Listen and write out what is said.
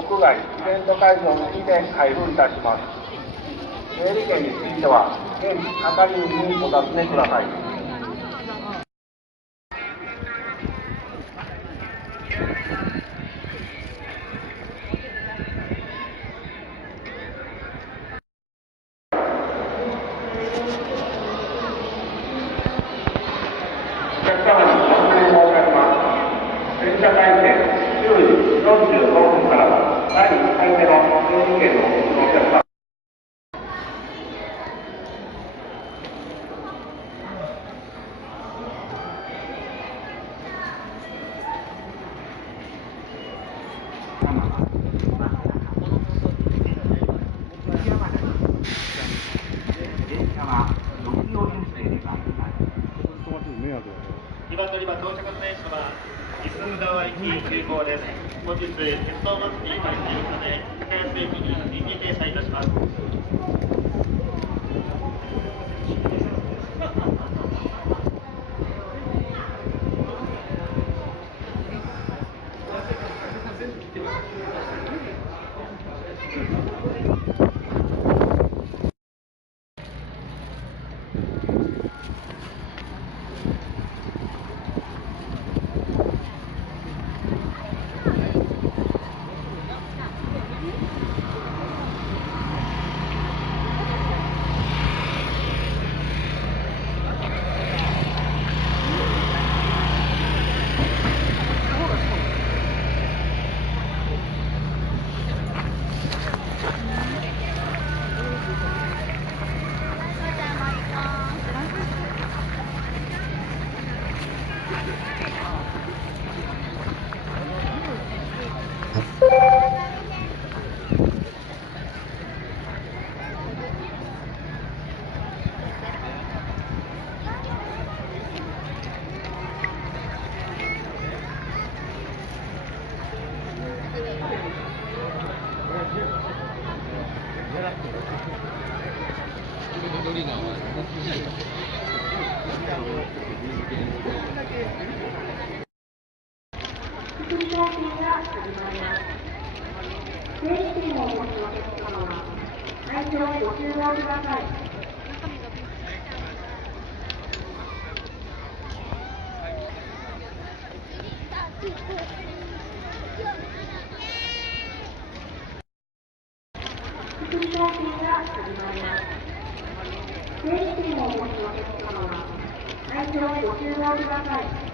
屋外イベント会場にて開封いたします。整理券については、現係員にお尋ねください。お客様にお遅れ申し上げます。電車開店10時45分から第1回目の整理券のお客様。2番乗り場到着の電車は伊豆川行き急行です。本日鉄道バスに関係のため高安駅に臨時停車いたします。整理券をお持ちのお客様は、会場へご集合ください。整理券をお持ちのお客様は、会場へご集合ください。